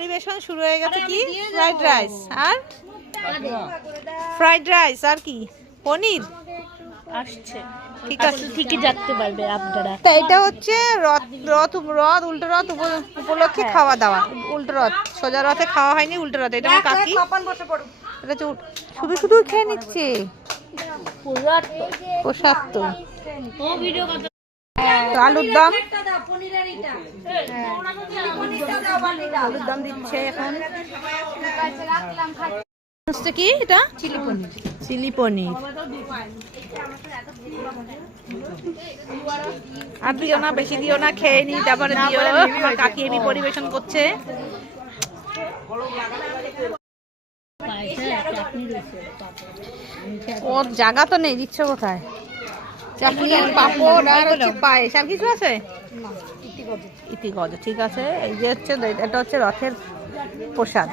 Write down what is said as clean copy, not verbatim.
পরিবেশন শুরু হয়ে গেছে। কি ফ্রাইড রাইস আর ফ্রাইড রাইস আর কি পনির আসছে, ঠিক আছে, ঠিকই জানতে পারবে আপনারা। তা এটা হচ্ছে রথ রথ রথ উল্টো রথ উপলক্ষে খাওয়া দাওয়া। উল্টো রথ, সোজা রথে খাওয়া হয়নি, উল্টো রথ। এটা আমার কাকি, এটা শুধু শুধু খেয়ে নিচ্ছে প্রসাদ। তো আলুর দম, আলুর দম দিচ্ছে এখন। কি এটা? চিলি পনির। আর দিও না, বেশি দিও না, খেয়ে নি তারপরে দিও। আমার কাকি এমনি পরিবেশন করছে। ওর জায়গা তো নেই, দিচ্ছ কোথায়? চাটনি, পাপড় আর হচ্ছে পায়েস। আর কিছু আছে? ইতি গজ, ঠিক আছে। এই যে হচ্ছে, এটা হচ্ছে রথের প্রসাদ।